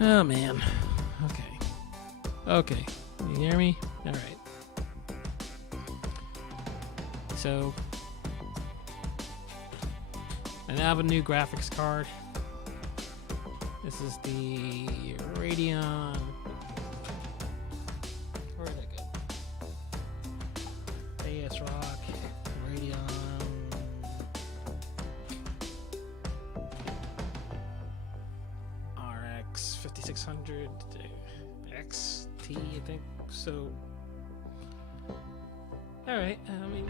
Oh man. Okay. Okay. You hear me? Alright. So I now have a new graphics card. This is the Radeon. Where did it go? AS Rock Radeon RX 5600 XT, I think. So, all right. I mean,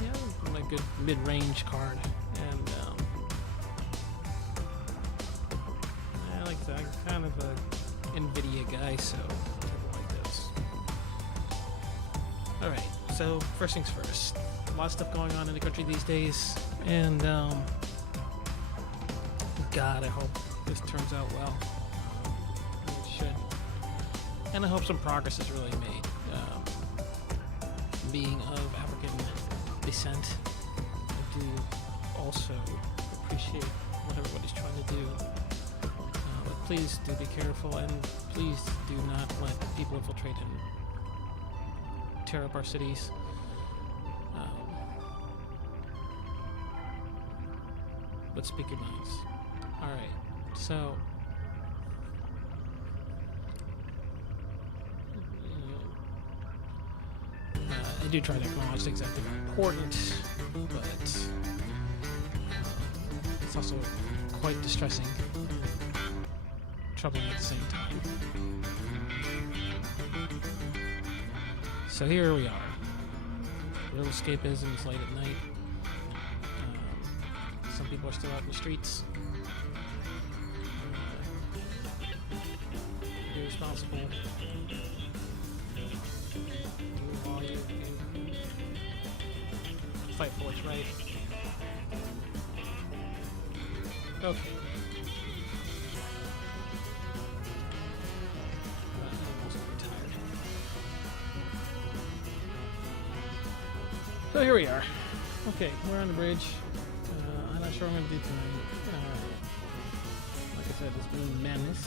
yeah, a good mid-range card, and I like that. I'm kind of a NVIDIA guy, so I like this. All right. So first things first. A lot of stuff going on in the country these days, and God, I hope this turns out well. It should, and I hope some progress is really made. Being of African descent, I do also appreciate what everybody's trying to do. But please do be careful, and please do not let people infiltrate and tear up our cities. But speak your minds. Alright, so I do try to acknowledge things that are important, but it's also quite distressing, troubling at the same time. So here we are. Real escapism is late at night. Some people are still out in the streets. Be responsible. Do all you can. Fight for what's right. Okay. I'm also tired. So here we are. Okay, we're on the bridge. I'm not sure what I'm going to do tonight. Like I said, it's been madness.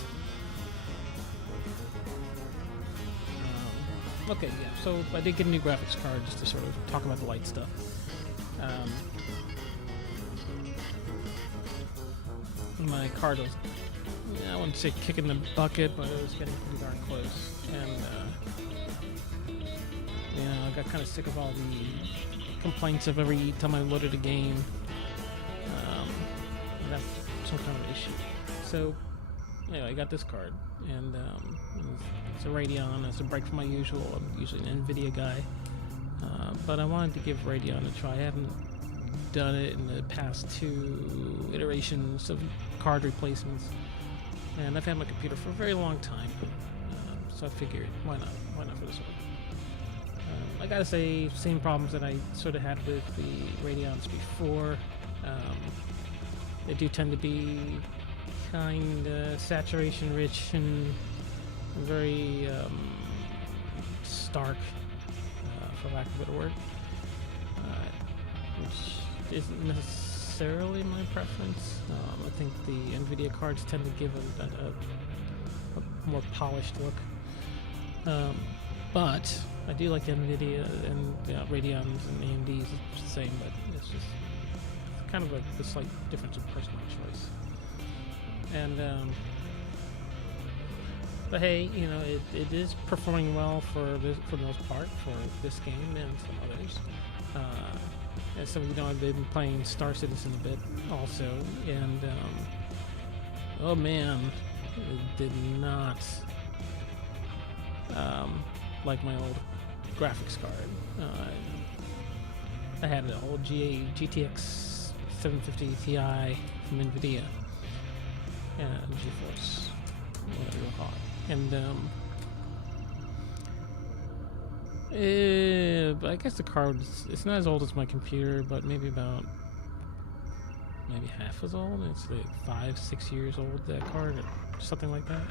Okay, yeah, so I did get a new graphics card just to sort of talk about the light stuff. My card was, I wouldn't say kicking the bucket, but it was getting pretty darn close. And, I got kind of sick of all the complaints of every time I loaded a game. That's some kind of issue. So, anyway, I got this card, and it's a Radeon. It's a break from my usual. I'm usually an NVIDIA guy, but I wanted to give Radeon a try. I haven't done it in the past 2 iterations of card replacements, and I've had my computer for a very long time, so I figured, why not? Why not for this one? I gotta say, same problems that I sort of had with the Radeons before. They do tend to be kind of saturation rich and very stark, for lack of a better word, which isn't necessarily my preference. I think the NVIDIA cards tend to give a more polished look, but I do like the NVIDIA and Radeons and AMDs. It's the same, but it's just kind of a slight difference in personal choice. And but hey, it is performing well for the most part for this game and some others. As some of you know, I've been playing Star Citizen a bit also, and oh man, it did not like my old graphics card. I had an old GTX 750 Ti from NVIDIA. GeForce, whatever you call it. And but I guess the card it's not as old as my computer, but maybe half as old. It's like 5-6 years old, that card, or something like that.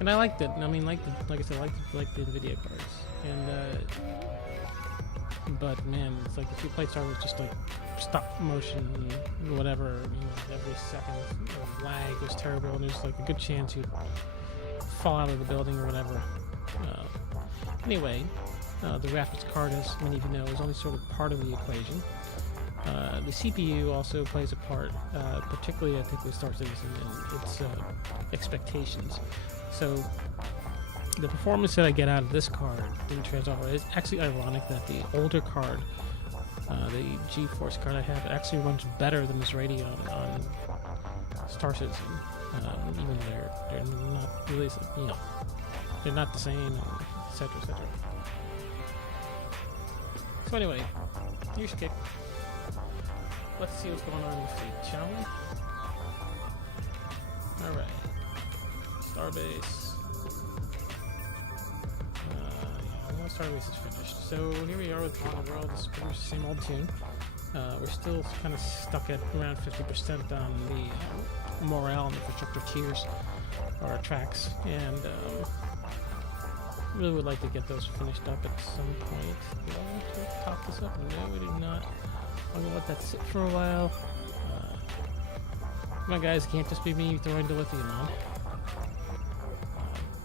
And I liked it. I mean, like I said, I like the NVIDIA cards. And but man, it's like if you play Star Wars just like stop motion and whatever. I mean, every second the lag was terrible, and there's like a good chance you'd fall out of the building or whatever. Anyway, the graphics card, as many of you know, is only sort of part of the equation. The CPU also plays a part, particularly I think with Star Citizen and its expectations. So the performance that I get out of this card in Transformer is actually ironic that the older card, the GeForce card I have, actually runs better than this Radeon on Star Citizen. Even though they're not really, you know, they're not the same, etc., etc. So anyway, here's Kik. Let's see what's going on in the fleet, shall we? Alright. Starbase. Yeah, Starbase is finished. So here we are with Modern World. This is pretty much the same old tune. We're still kind of stuck at around 50% on the morale and infrastructure tiers, or tracks, and really would like to get those finished up at some point. Do I have to top this up? No, we do not. I'm gonna let that sit for a while. Come on, guys, it can't just be me throwing the lithium on.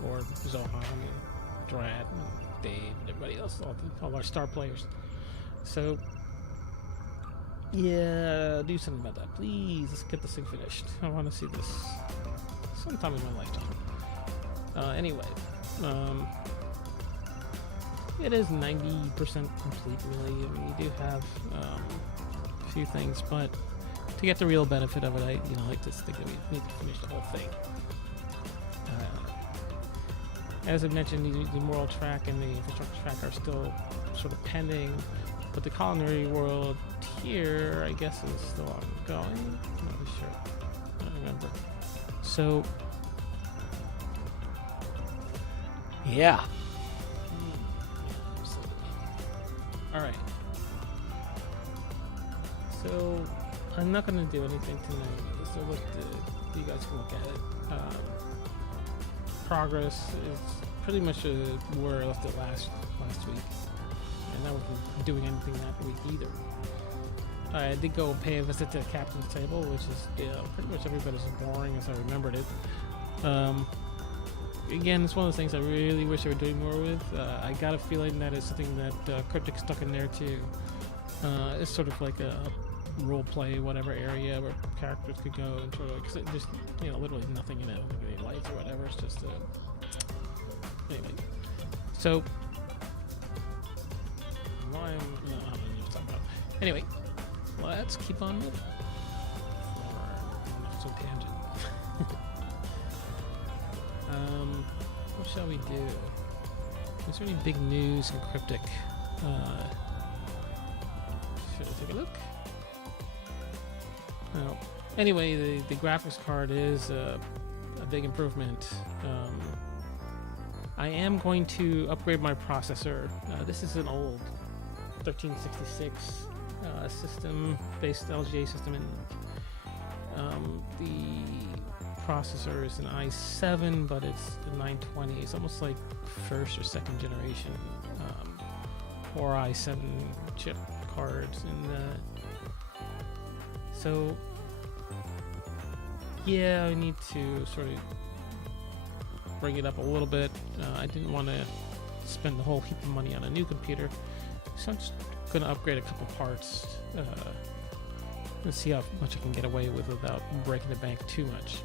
Or Zohan and Drat and Dave and everybody else, all our star players. So, yeah, do something about that, please. Let's get this thing finished. I want to see this sometime in my lifetime. Anyway, it is 90% complete, really. I mean, you do have a few things, but to get the real benefit of it, I like to think that we need to finish the whole thing. As I mentioned, the moral track and the infrastructure track are still sort of pending, but the culinary world here, I guess, is still ongoing. I'm not really sure. I don't remember. So, yeah. Alright. So, I'm not going to do anything tonight, so you guys can look at it. Progress is pretty much where I left it last week, and I wasn't doing anything that week either. I did go pay a visit to the captain's table, which is pretty much every bit as boring as I remembered it. Again, it's one of those things I really wish I were doing more with. I got a feeling that it's something that Cryptic stuck in there too. It's sort of like a role play, whatever area where characters could go and sort of, cause there's literally nothing in it, like any lights or whatever. It's just anyway. So I don't know what to talk about. Anyway, let's keep on moving. So tangent. What shall we do? Is there any big news in Cryptic? Should I take a look? No. Anyway, the graphics card is a big improvement. I am going to upgrade my processor. This is an old 1366 system-based LGA system, and the processor is an i7, but it's a 920. It's almost like first or second generation Core i7 chip cards, and so yeah, I need to sort of bring it up a little bit. I didn't want to spend the whole heap of money on a new computer, so I'm just going to upgrade a couple parts and see how much I can get away with without breaking the bank too much.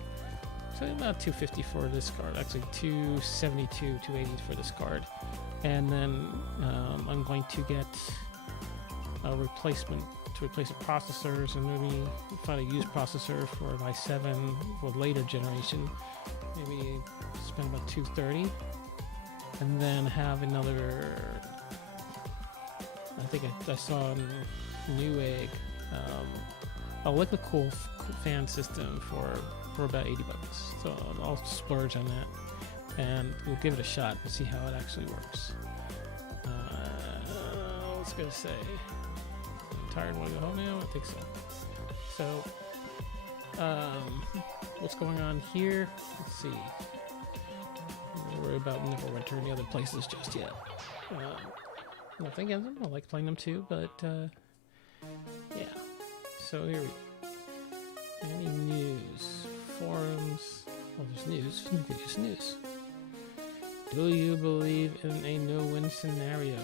So about $250 for this card, actually $272, $280 for this card, and then I'm going to get a replacement to replace the processors, and maybe find a used processor for an i7 for later generation. Maybe spend about $230, and then have another. I think I saw in Newegg a liquid cool fan system for about $80. So I'll splurge on that, and we'll give it a shot and see how it actually works. What's it gonna say? Tired and want to go home now? I think so. So, what's going on here? Let's see. I'm not worried about Neverwinter and the other places just yet. Nothing against them. I like playing them too, but yeah. so here we go. Any news? Forums? Well, there's news. We could use news. Do you believe in a no-win scenario?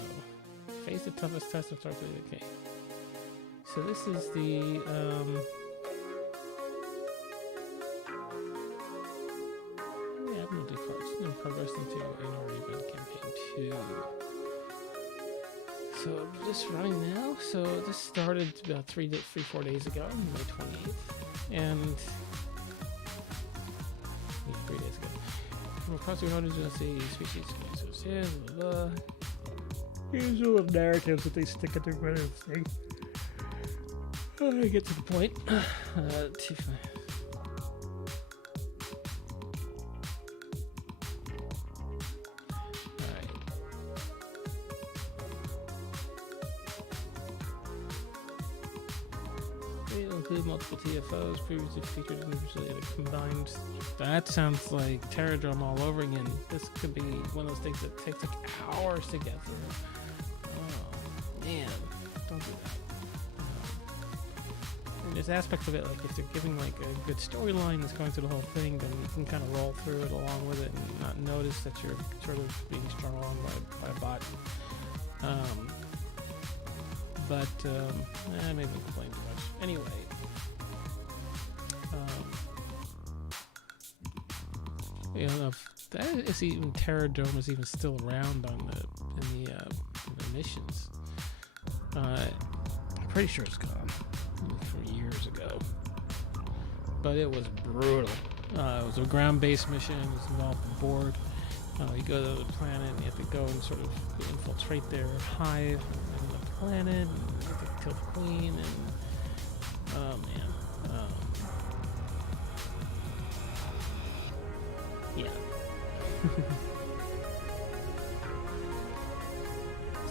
Face the toughest test of Starfleet. Okay. So this is the Admiralty cards in progress into an already event campaign 2. So just running now. So this started about 4 days ago, May 28th, and 3 days ago. From across the ocean, you'll see species. So blah, blah. Usual narratives that they stick at the front of the thing. I get to the point. It'll include multiple TFOs previously featured individually in a combined. That sounds like Terradrome all over again. This could be one of those things that takes like hours to get through. Oh man, don't do that. And there's aspects of it, like if they're giving like a good storyline that's going through the whole thing, then you can kind of roll through it along with it and not notice that you're sort of being strung along by a bot. Maybe I'm complaining too much. Anyway, you know, if that is even Terradrome is even still around on in the missions. I'm pretty sure it's gone from years ago, but it was brutal. It was a ground-based mission. It was involved the board. You go to the planet and you have to go and sort of infiltrate their hive on the planet, and you have to kill the queen, and oh man, yeah.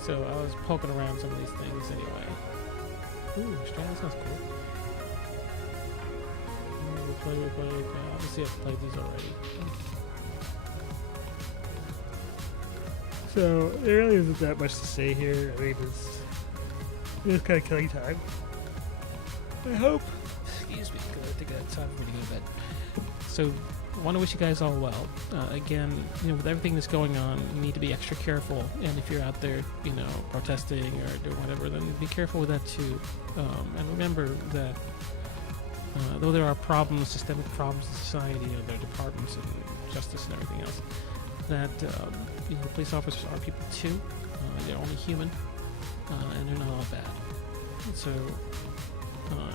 So I was poking around some of these things anyway. Ooh, Strand sounds cool. We play. Obviously I've played these already. So there really isn't that much to say here. I mean, it's kind of killing time. I hope. Excuse me, I think it's time for me to go to bed. So I want to wish you guys all well. Again, you know, with everything that's going on, you need to be extra careful. And if you're out there, you know, protesting or doing whatever, then be careful with that too. And remember that though there are problems, systemic problems in society, you know, there are departments and justice and everything else, that you know, the police officers are people too. They're only human, and they're not all bad. And so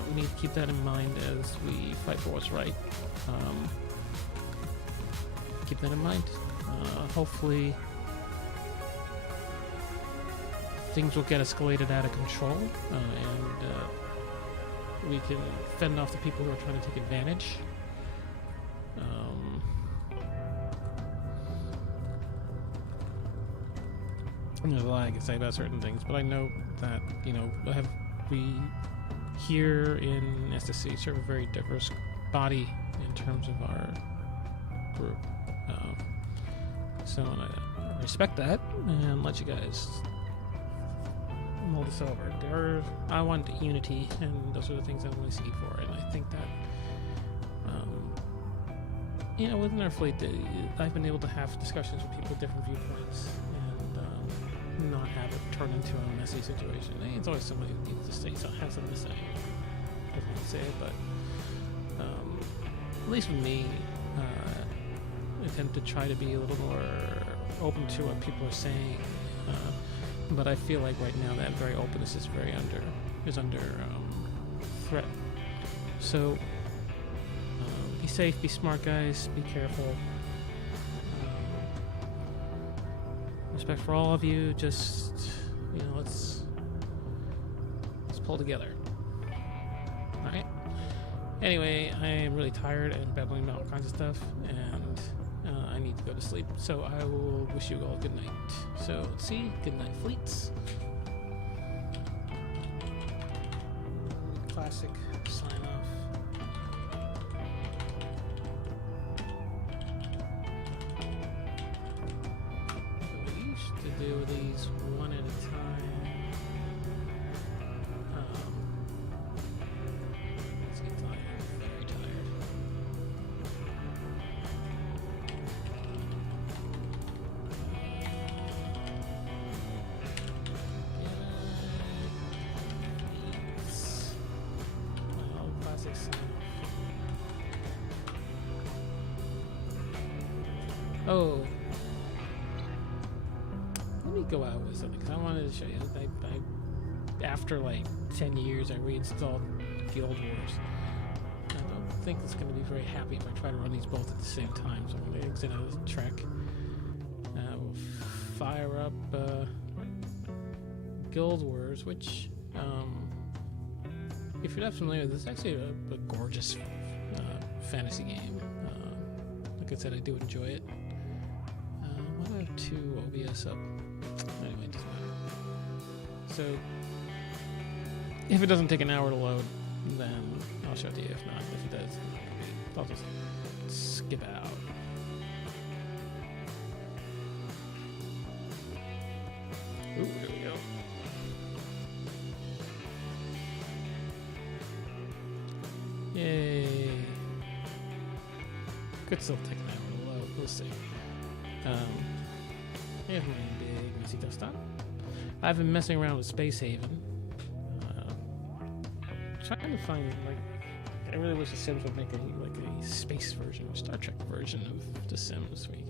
we need to keep that in mind as we fight for what's right. Keep that in mind. Hopefully things will get escalated out of control, and we can fend off the people who are trying to take advantage. There's a lot I can say about certain things, but I know that, you know, we here in SSC serve a very diverse body in terms of our group. So I respect that and let you guys mull this over. I want unity, and those are the things I want to see for it. And I think that, you know, within our fleet, I've been able to have discussions with people with different viewpoints, and not have it turn into a messy situation. It's always somebody who needs to say something, have something to say. I don't want to say it, but at least with me, I tend to try to be a little more open to what people are saying. But I feel like right now that very openness is under threat. So be safe, be smart, guys. Be careful. Respect for all of you. Just, you know, let's pull together. All right. Anyway, I am really tired and babbling about all kinds of stuff, and I need to go to sleep. So I will wish you all good night. So let's see. Good night, fleets. Classic sign off. So we used to do these one at a time. Oh, let me go out with something because I wanted to show you. After like 10 years, I reinstalled Guild Wars. I don't think it's going to be very happy if I try to run these both at the same time. So I'm going to exit out of the trek. We'll fire up Guild Wars, which, if you're not familiar with this, it's actually a gorgeous fantasy game. Like I said, I do enjoy it. Why do I have 2 OBS up? Anyway, it doesn't matter. So, if it doesn't take an hour to load, then I'll show it to you. If not, if it does, I'll just skip out. Ooh, here we go. Yay. Could still take an hour to load. We'll see. Here's my big messy desktop. I've been messing around with Space Haven. Trying to find, like, I really wish The Sims would make a space version or Star Trek version of The Sims where you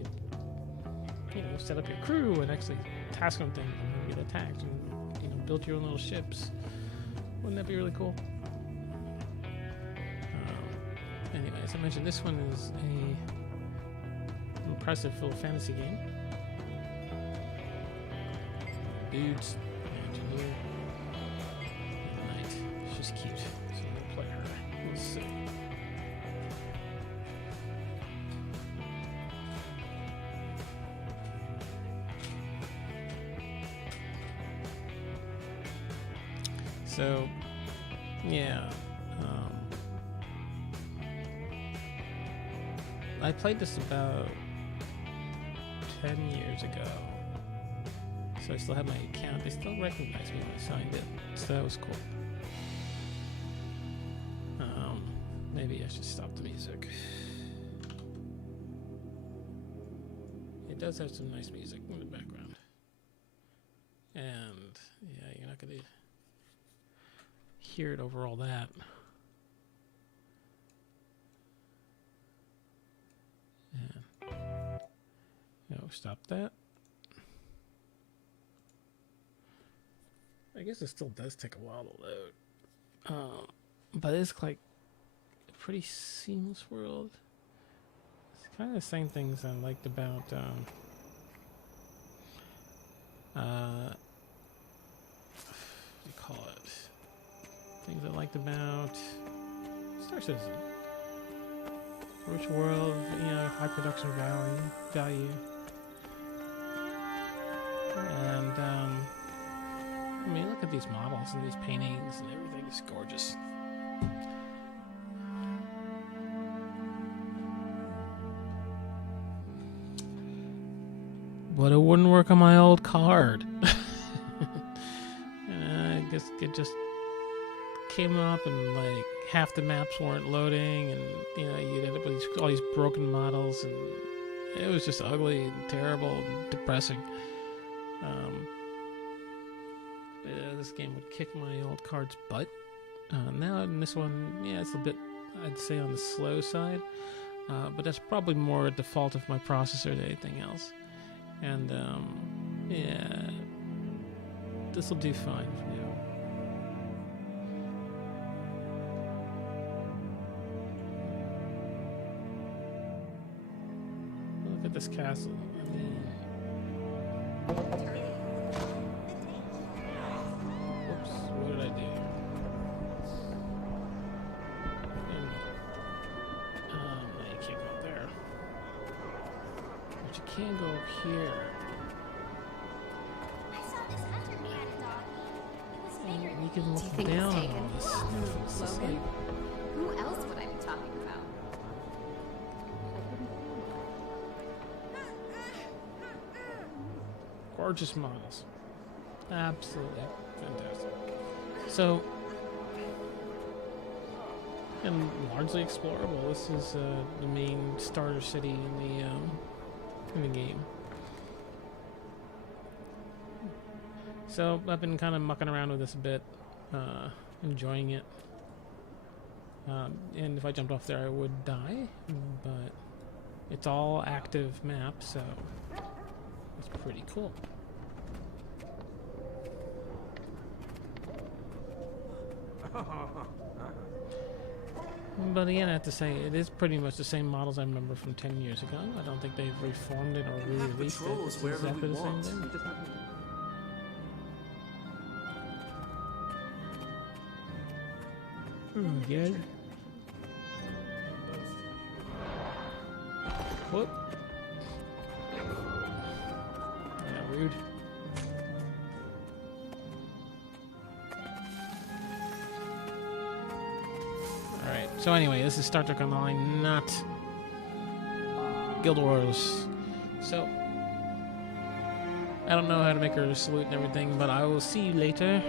could, set up your crew and actually task on things and get attacked and, build your own little ships. Wouldn't that be really cool? Anyway, as I mentioned, this one is a impressive little fantasy game. Dudes, engineer, knight. She's cute, so I'm gonna play her. We'll see. So, yeah. I played this about 10 years ago. So I still have my account. They still recognized me when I signed it. So that was cool. Maybe I should stop the music. It does have some nice music in the background. And yeah, you're not going to hear it over all that. No, stop that. I guess it still does take a while to load. But it's like a pretty seamless world. It's kind of the same things I liked about what do you call it? Things I liked about Star Citizen. Rich world, high production value. And I mean, look at these models and these paintings and everything is gorgeous. But it wouldn't work on my old card. I guess it just came up and like half the maps weren't loading, and you'd end up with all these broken models, and it was just ugly and terrible and depressing. This game would kick my old card's butt. Now in this one, it's a bit, I'd say, on the slow side, but that's probably more at the fault of my processor than anything else. And this will do fine for now. Look at this castle. I mean, whoops, what did I do? No, you can't go up there. But you can go up here. I saw this hunter man doggy. And you can look down on all this stuff. It's just like, Who else would I be talking about? gorgeous models. Absolutely fantastic. So, and largely explorable. This is the main starter city in the game. So I've been kind of mucking around with this a bit, enjoying it. And if I jumped off there, I would die, but it's all active map, so it's pretty cool. But again, I have to say, it is pretty much the same models I remember from 10 years ago. I don't think they've reformed it or re-released it. It's exactly the same thing. Good. Whoop. Yeah, rude. Alright, so anyway, this is Star Trek Online, not Guild Wars. So, I don't know how to make her salute and everything, but I will see you later,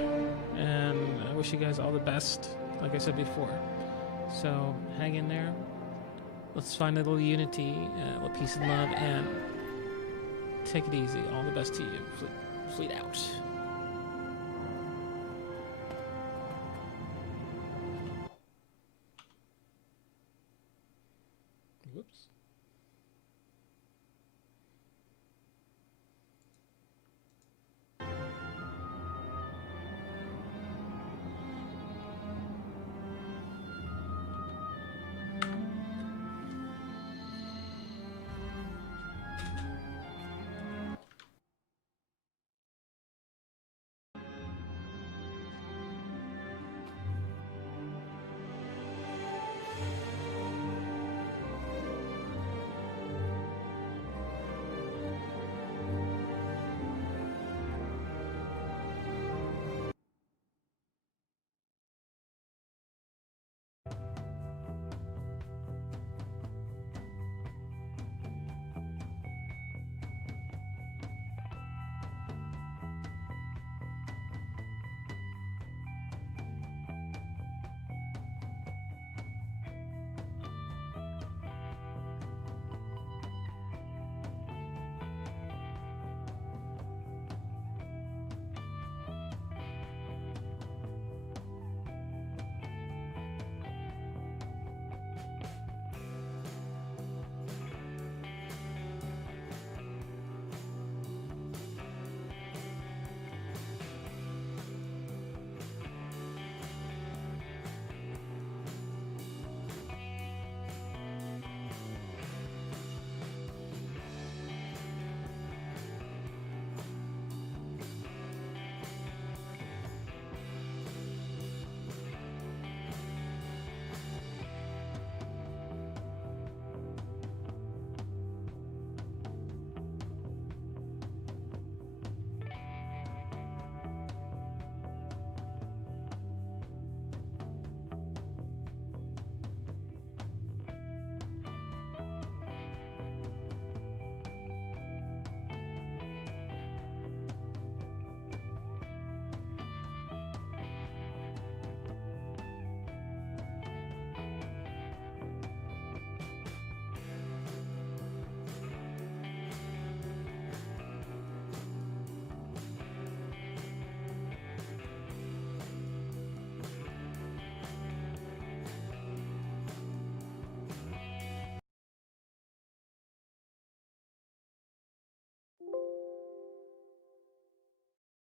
and I wish you guys all the best, like I said before. So, hang in there. Let's find a little unity, a little peace and love, and take it easy. All the best to you. Fleet out. Whoops.